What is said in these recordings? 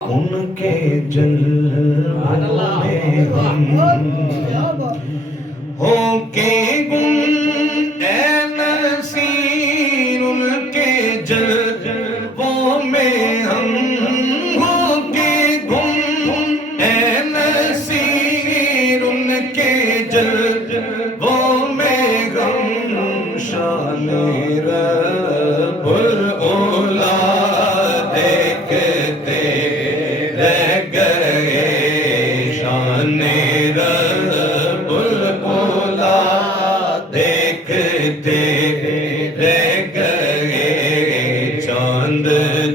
ان کے جلووں میں ہم ہو کے گم اے نصیر، ان کے جلووں میں ہم ہو کے گم اے نصیر، ان کے جلووں میں غم شان رب الاولا دیکھتے رہ گئے، شان رب الاولا دیکھتے رہ گئے، چاند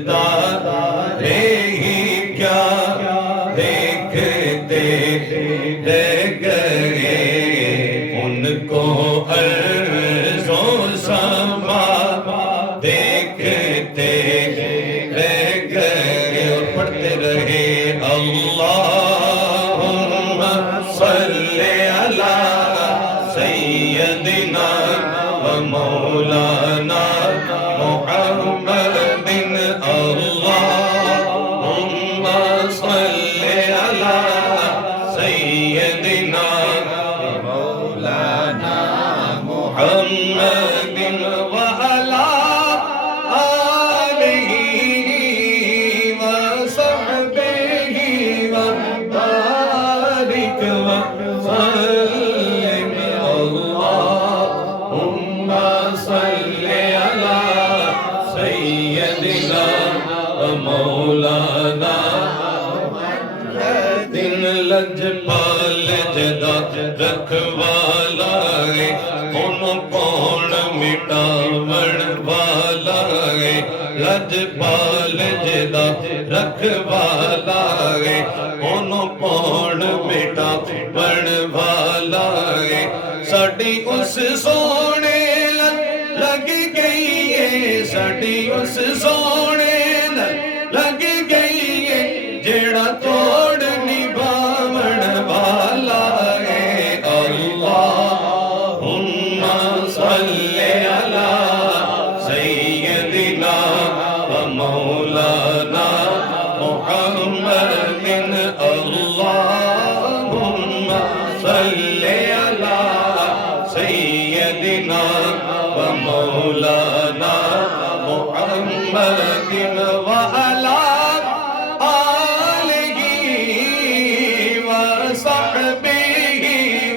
تارے ہی کیا دیکھتے رہ گئے، ان کو عرض و سما دیکھتے رہ گئے، اور پڑھتے رہے اللہم صلی علی سیدنا و مولانا محمد، اللہم صلی علی سیدنا و مولانا محمد وعلی آلہ وصحبہ وبارک وسلم، اللہم صلی علی سیدنا و مولانا محمد، لجپال جدا رکھوالا ہے، ان کون مٹاون والا ہے، لجپال جدا رکھوالا ہے، ان کون مٹاون والا ہے، ساڈی اس سونے لگ گئی ہے، ساڈی اس سونے لگ گئی ہے، جیڑا توڑ نبھاون والا ہے، اللہم صلی علی سیدنا و مولانا محمد، اللہم صلی علی سیدنا و مولانا محمد وعلی آلہ وصحبہ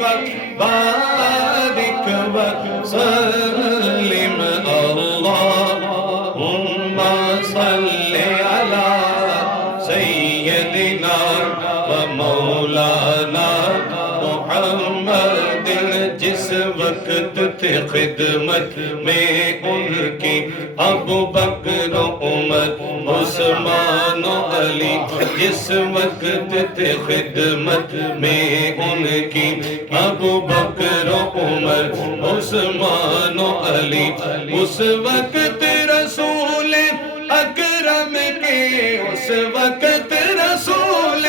وبارک وسلم، اللہم صلی علی سیدنا و مولانا محمد، جس وقت تھے خدمت میں ان کی ابو بکر و عمر عثمان و علی، جس وقت تھے خدمت میں ان کی ابو بکر و عمر عثمان و علی، اس وقت رسول اکرم کے، اس وقت رسول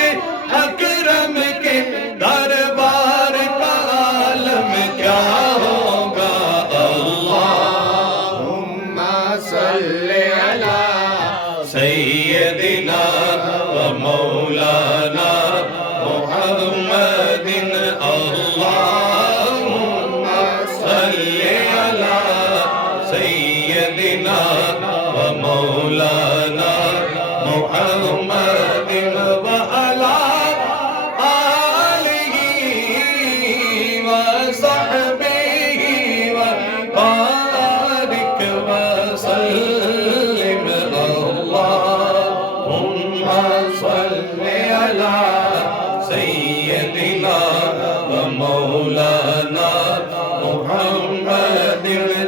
اکرم کے دربار کا عالم کیا ہوگا، اللہم صلی علی سیدنا و مولانا محمد، اللہم صلی علی سیدنا و مولانا محمد وعلی آلہ وصحبہ وبارک وسلم، اللہم صلی علی سیدنا و مولانا محمد،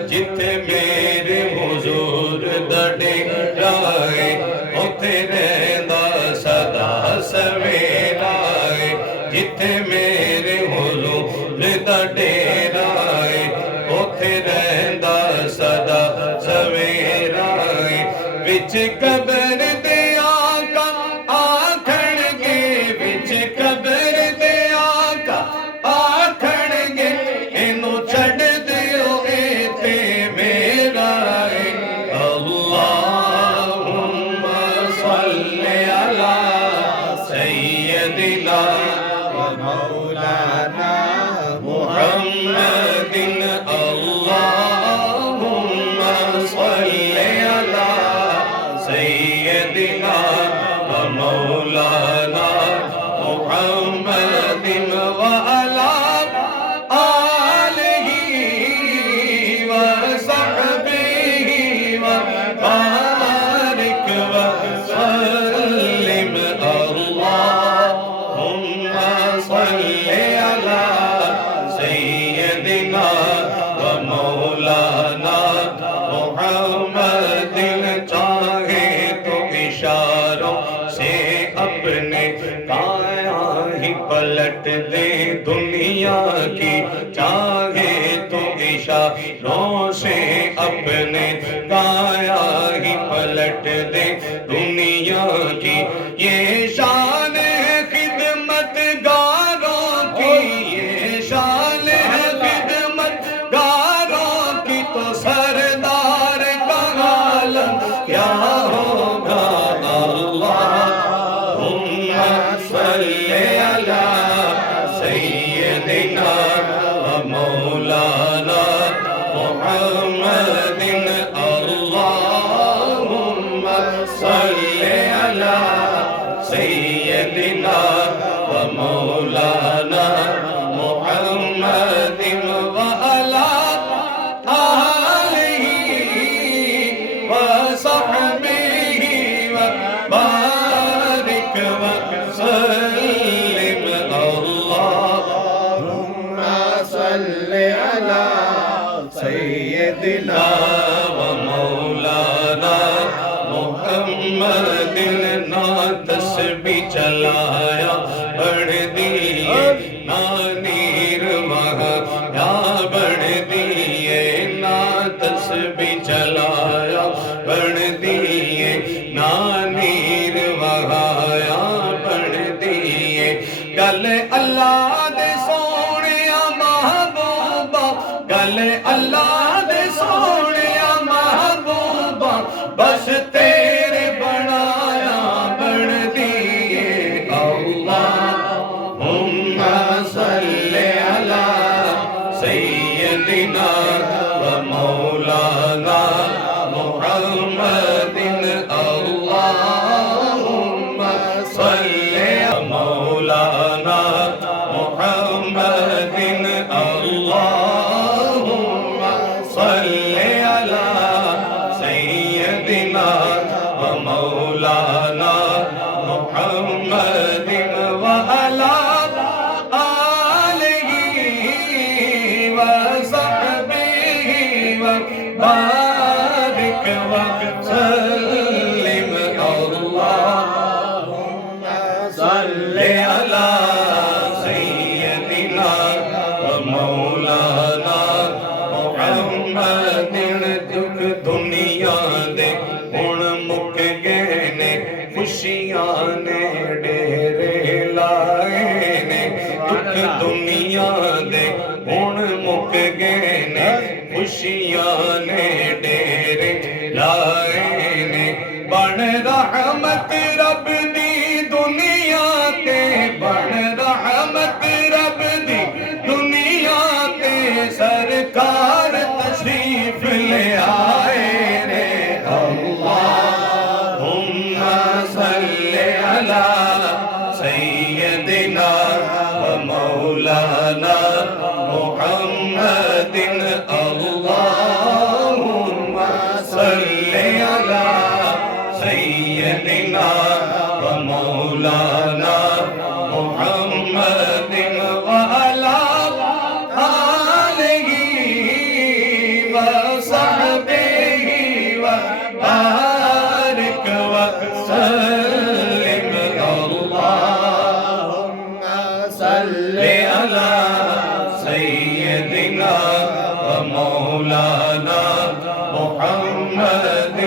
جتھے میرے حضور دا ڈیرا ہے، اوتھے رہندا سدا سویرا ہے، جتھے میرے حضور دا ڈیرا ہے، اوتھے رہندا سدا سویرا ہے، وچ قبر دے آقا آکھن گے، وچ قبر دے آقا آکھن گے، اینو چھڈ دیو اے تے میرا ہے، اللہم صلی علی دنیا کی چاہے تو اشاروں سے اپنے کایا ہی پلٹ دے دنیا کی یہ شان ہے خدمت گاروں کی یہ شان ہے خدمت گاروں کی تو سردار کا عالم کیا ہوگا اللہم صلی علی سیدنا و مولانا محمد اللہم صلی علی سیدنا و مولانا محمد وعلی آلہ وصحبہ وبارک وسلم اللہم صلی علی سیدنا و مولانا محمد نا تسبیح چلایا بڑھ دیئے نا نیر وہاں یا بڑھ دیئے نا تسبیح چلایا بڑھ دیئے نا نیر وہاں یا بڑھ دیئے گل اللہ دے سونیا محبوبہ گل اللہ دے سونیا محبوبہ بس تیرے بنایا بڑھ دیئے اللہم صلی علی سیدنا و مولانا محمد اللہم صلی مولانا محمد اللہم صلی علی سیدنا و مولانا محمد وعلی آلہ وصحبہ وبارک وسلم اللہم صلی علی سیدنا و مولانا محمد دکھ دنیا دے ہن مک گئے نے خوشیاں نے ڈیرے لائے نے دکھ دنیا دے ہن مک گئے نے خوشیاں نے ڈیرے لائے نے بن رحمت رب دی دنیا تے بن رحمت رب دی دنیا تے سرکار تشریف لے آئے رے اللہم صلی علی سیدنا و مولانا محمد اللہم صلی علی سیدنا و مولانا محمد وعلی آلہ وصحبہ وبارک وسلم اللہم صلی علی سیدنا و مولانا محمد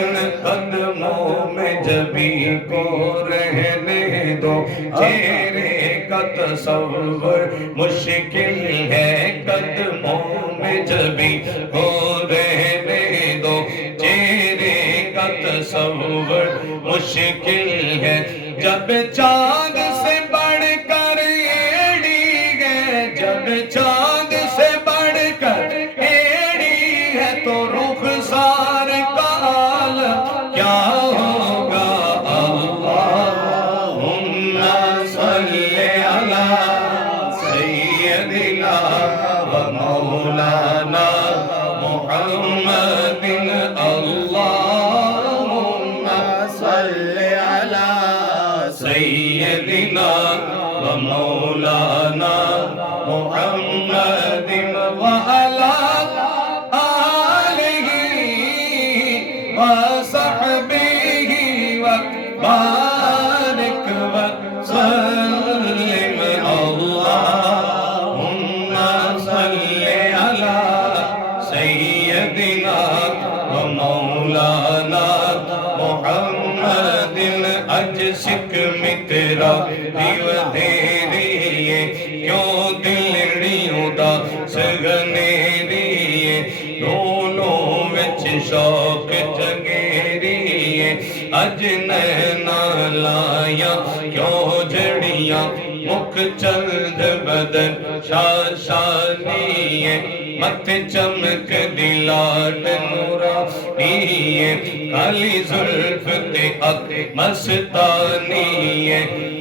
قدموں میں جبی کو رہنے دو چہرے کا تصور مشکل ہے قدموں میں جبی کو رہنے دو چہرے کا تصور مشکل ہے جب چاند سے بڑھ کر ایڑی ہے جب چاند سے بڑھ کر ایڑی ہے تو رخسار کا عالم کیا ہوگا اللہم صلی علی سیدنا و مولانا محمد اللہم صلی علی سیدنا و مولانا محمد وعلی آلہ وصحبہ وبارک وسلم اللہم محمد اج سکھ مترا دیو تیری کیوں دلڑیوں دا سگنے دی دونوں وچ شوق چنگیری اج نینا لایا کیوں جڑیاں مکھ چند بدن شاشانی مت چمک دلاٹ نورانی کالی زلف تے اک مستانی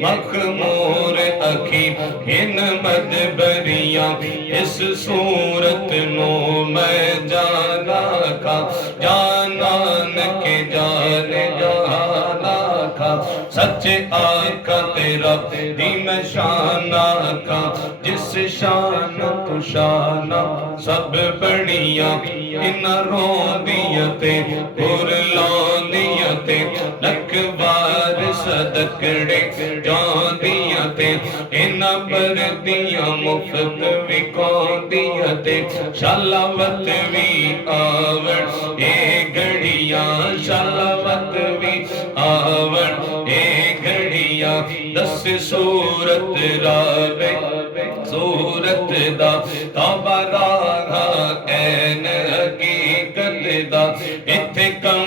مخمور اکھی ان مدبریاں اس صورت نو میں جانا کا جانان کے جان جانا کا سچ آقا تیرا دین شانہ کا جس شان تو شانہ سب بڑیاں ان روندیتے پرلاندیتے لکھ بار صدقڑے جاندیتے ان بردیاں مفت وکاندیتے شلاوت وی آور اے گھڑیاں شلاوت وی آور اے گھڑیاں دس صورت راوے صورت دا توبہ راہا این حقیقت دا اتھے کم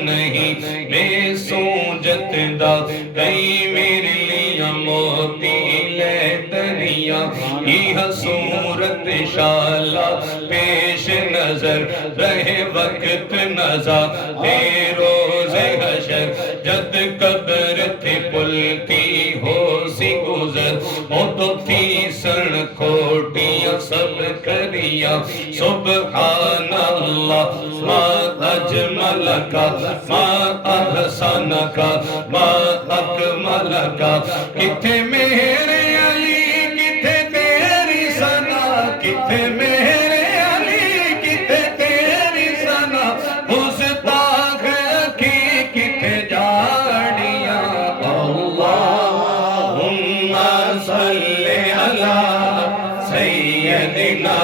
نہیں بے سوجت دا کئی میرے لیا موتی لے دریاں یہ صورت شالا پیش نظر رہے وقت نظر دے روز حشر جد قبر تھی پلتی ہو سی گزر او تو تھی سن کھوٹیاں سب کریاں سبحان اللہ ما اجمل کا ما احسن کا ما اکمل کا کتھے میرے علی کتھے تیری ثنا کتھے میرے علی کتھے تیری ثنا مستاق کی کتھے جاڑیاں اللہم صلی علی سیدنا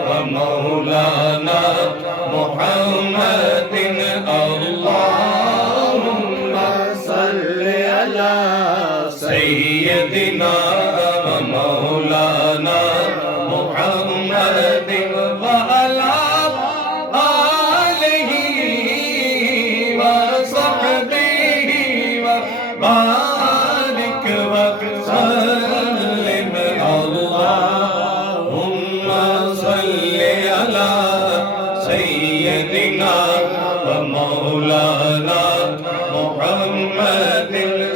و مولانا محمد اللہم صلی علی سیدنا و مولانا محمد وعلا آلہ وصحبہ وبارک وسلم اللہم صلی علی سیدنا و مولانا محمد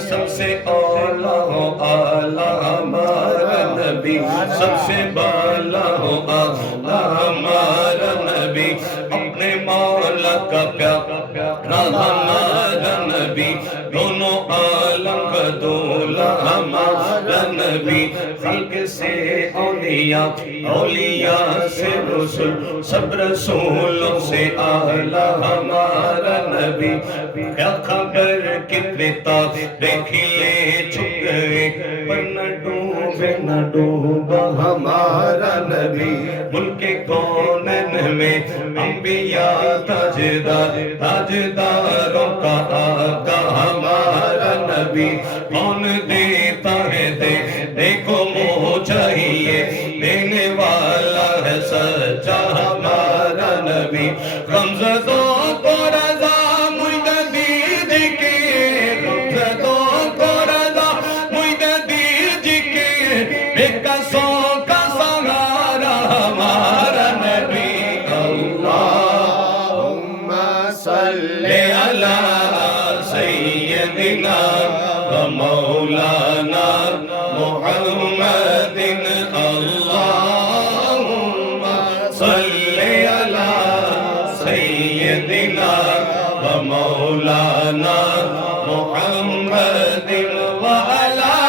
سب سے اولا ہو اعلیٰ ہمارا نبی سب سے بالا ہو اعلیٰ ہمارا نبی اپنے مولا کا پیارا ہمارا نبی دونوں عالم کا دولا ہمارا نبی خلق سے اولیاء اولیاء سے رسول سب رسولوں سے اعلیٰ ہمارا نبی کیا خبر کتنے دیکھی لے چھپ گئے پر نہ ڈوبا ہمارا نبی ملک کونین میں انبیاء تاجداروں کا آقا ہمارا نبی کون دیتا ہے دیکھو منہ چاہیے دینے والا ہے سچا ہمارا نبی غمزدوں کو رضا سیدنا و مولانا محمد اللہم صلی علی سیدنا و مولانا محمد وعلا